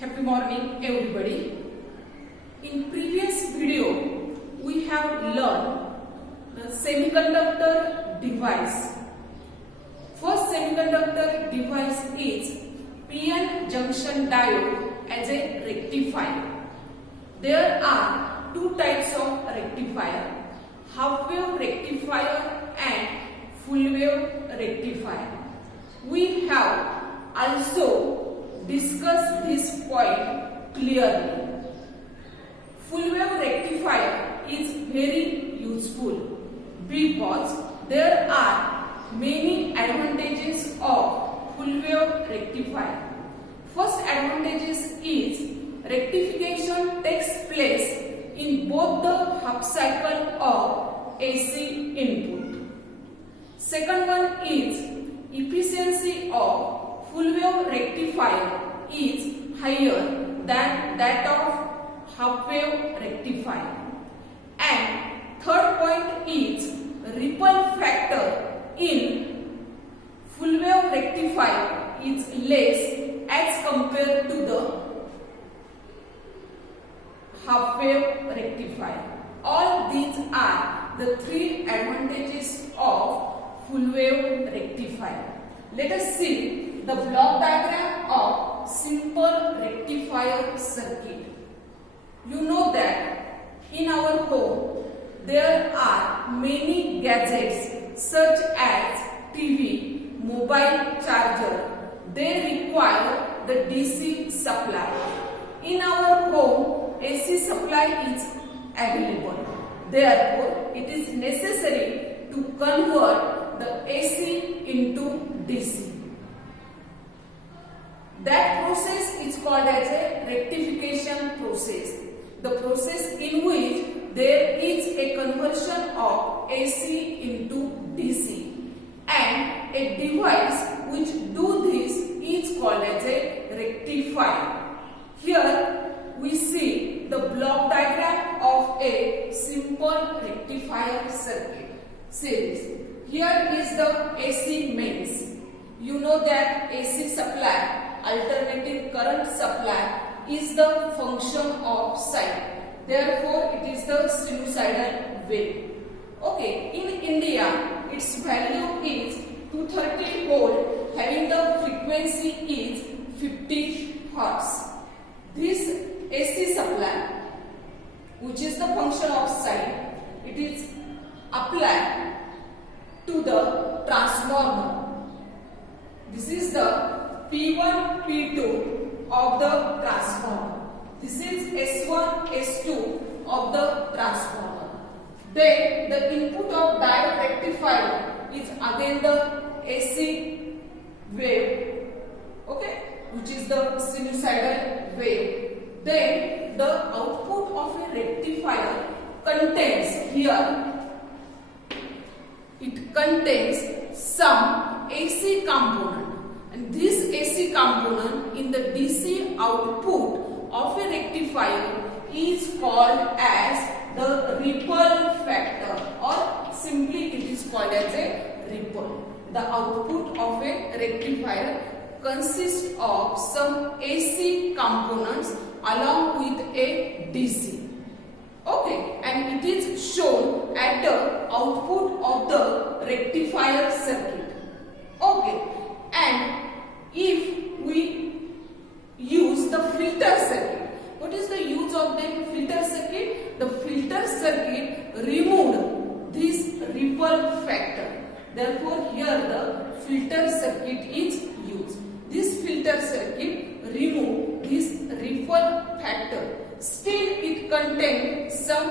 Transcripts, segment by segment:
Happy morning everybody. In previous video we have learned the semiconductor device. First semiconductor device is PN junction diode as a rectifier. There are two types of rectifier, half wave rectifier and full wave rectifier. We have also discuss this point clearly. Full wave rectifier is very useful because there are many advantages of full wave rectifier. First advantages is rectification takes place in both the half cycle of AC input. Second one is efficiency of full wave rectifier is higher than that of half wave rectifier. And third point is ripple factor in full wave rectifier is less as compared to the half wave rectifier. All these are the three advantages of full wave rectifier. Let us see the block diagram of simple rectifier circuit. You know that in our home there are many gadgets such as TV, mobile charger. They require the DC supply. In our home AC supply is available. Therefore, it is necessary to convert the AC into DC. That process is called as a rectification process. The process in which there is a conversion of AC into DC. And a device which do this is called as a rectifier. Here we see the block diagram of a simple rectifier circuit series. Here is the AC mains. You know that AC supply, alternating current supply, is the function of sine. Therefore, it is the sinusoidal wave. Okay, in India, its value is 230 volt, having the frequency is 50 Hz. This AC supply, which is the function of sine, it is applied to the transformer. This is the P1, P2 of the transformer. This is S1, S2 of the transformer. Then the input of diode rectifier is again the AC wave, okay, which is the sinusoidal wave. Then the output of a rectifier contains here, it contains some AC component. And this AC component in the DC output of a rectifier is called as the ripple factor, or simply it is called as a ripple. The output of a rectifier consists of some AC components along with a DC. Okay, and it is shown at the output of the rectifier circuit. Okay, and if we use the filter circuit, what is the use of the filter circuit? The filter circuit removed this ripple factor. Therefore, here the filter circuit is used. This filter circuit removed this ripple factor. Still, it contains some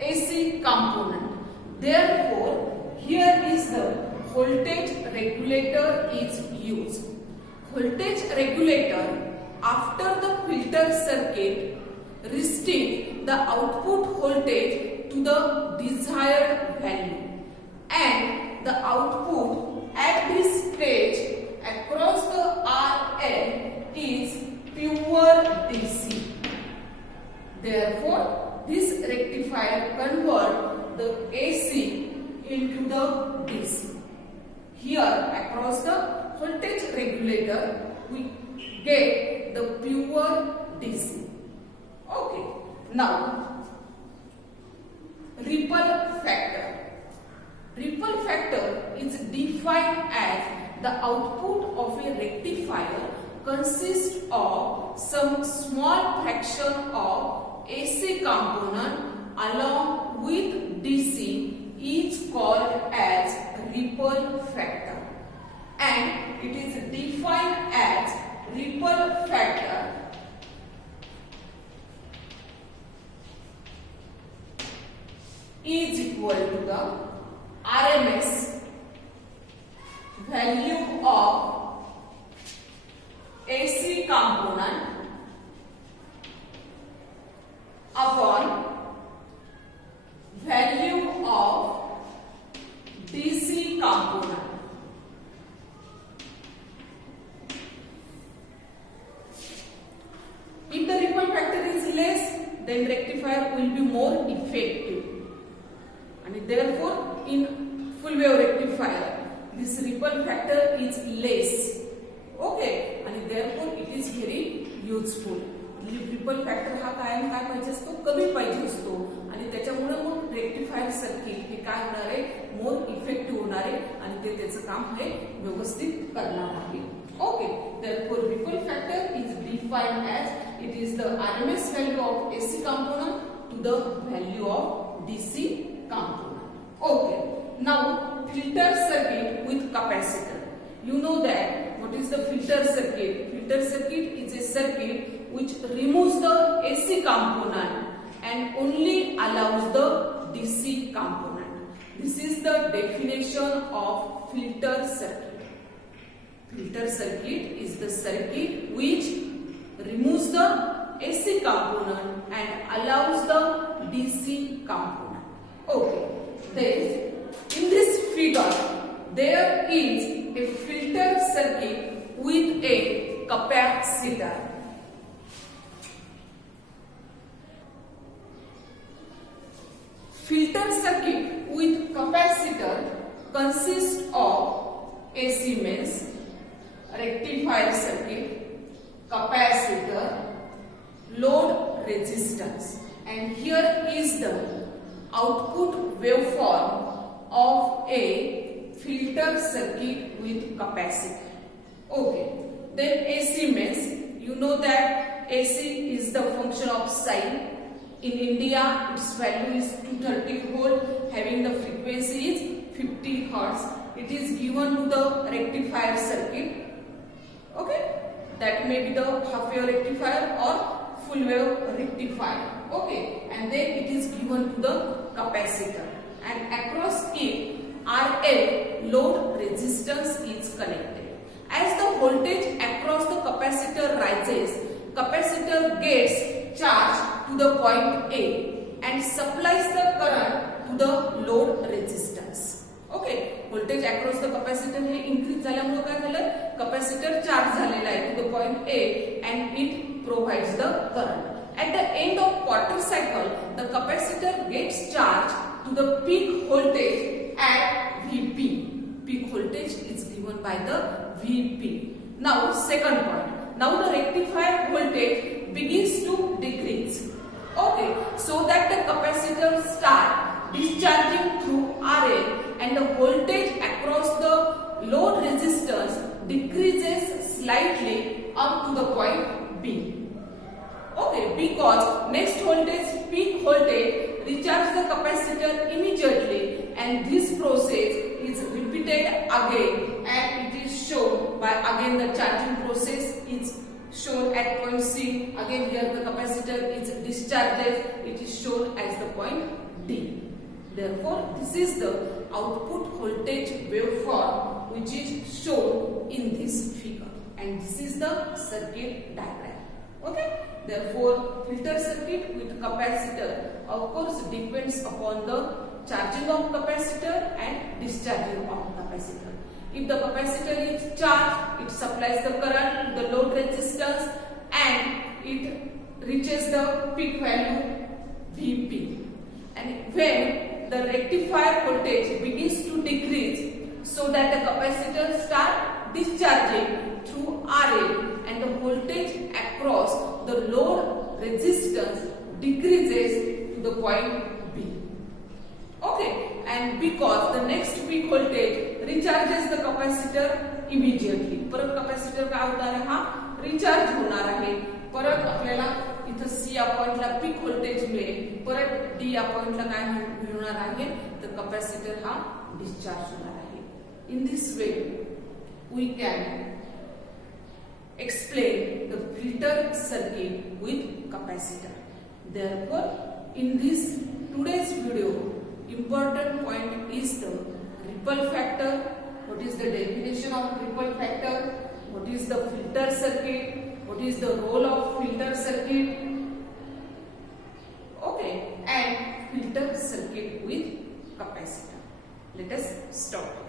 AC component. Therefore, here is the voltage regulator is used. Voltage regulator after the filter circuit restricts the output voltage to the desired value, and the output at this stage across the RL is pure DC. Therefore, this rectifier converts the AC into the DC. Here across the voltage regulator we get the pure DC. Okay. Now, ripple factor. Ripple factor is defined as the output of a rectifier consists of some small fraction of AC component along with DC is called as ripple factor, and it is defined as ripple factor is equal to the RMS value of AC component upon value of DC component. If the ripple factor is less, then rectifier will be more effective, and therefore in full wave rectifier this ripple factor is less. Okay, and therefore it is very useful. Ripple factor हा कायम काय पाहिजे असतो, कमी पाहिजे असतो, आणि त्याच्यामुळे मग रेक्टिफायर सर्किट हे काय होणार आहे, मोर इफेक्टिव्ह होणार आहे आणि ते त्याचं काम हे व्यवस्थित करणार आहे. Okay, therefore ripple factor is defined as it is the RMS value of AC component to the value of DC component. Okay, now filter circuit with capacitor. You know that what is the filter circuit? Filter circuit is a circuit which removes the AC component and only allows the DC component. This is the definition of filter circuit. Filter circuit is the circuit which removes the AC component and allows the DC component. Okay, then in this figure there is a filter circuit with a capacitor. Filter circuit with capacitor consists of AC means rectifier circuit, capacitor, load resistance, and here is the output waveform of a filter circuit with capacitor. Okay, then AC means you know that AC is the function of sine. In India, its value is 230 volt, having the frequency is 50 hertz. It is given to the rectifier circuit. Okay, that may be the half wave rectifier or full wave rectifier. Okay, and then it is given to the capacitor, and across it RL load resistance is connected. As the voltage across the capacitor rises, capacitor gets charge to the point A and supplies the current to the load resistance. Okay, voltage across the capacitor हे increase झाल्यामुळे काय झालं, capacitor charge झालेला आहे to the point A and it provides the current. At the end of quarter cycle, the capacitor gets charged to the peak voltage at Vp. Peak voltage is given by the Vp. Now second point. Now the rectifier voltage begins to decrease. Okay, so that the capacitor start discharging through RL and the voltage across the load resistance decreases slightly up to the point B. Okay, because next voltage, peak voltage, recharge the capacitor immediately, and this process is repeated again, and it is shown by again the charging process is shown at point C. Again here the capacitor is discharged, it is shown as the point D. Therefore, this is the output voltage waveform which is shown in this figure, and this is the circuit diagram. Okay, therefore filter circuit with capacitor of course depends upon the charging of capacitor and discharging of capacitor. If the capacitor is charged, it supplies the current to the load resistance and it reaches the peak value Vp. And when the rectifier voltage begins to decrease, so that the capacitor start discharging through RL and the point B. Okay, and because the next peak voltage recharges the capacitor immediately. परत capacitor काय होणार आहे, हा recharge होणार आहे. परत आपल्याला इथं C या पॉइंटला पीक व्होल्टेज मिळेल. परत D या पॉइंटला काय मिळणार आहे, तर कॅपॅसिटर हा डिस्चार्ज होणार आहे. In this way we can explain the filter circuit with capacitor. Therefore, in this today's video, important point is the ripple factor. What is the definition of ripple factor? What is the filter circuit? What is the role of filter circuit? Okay, and filter circuit with capacitor. Let us start.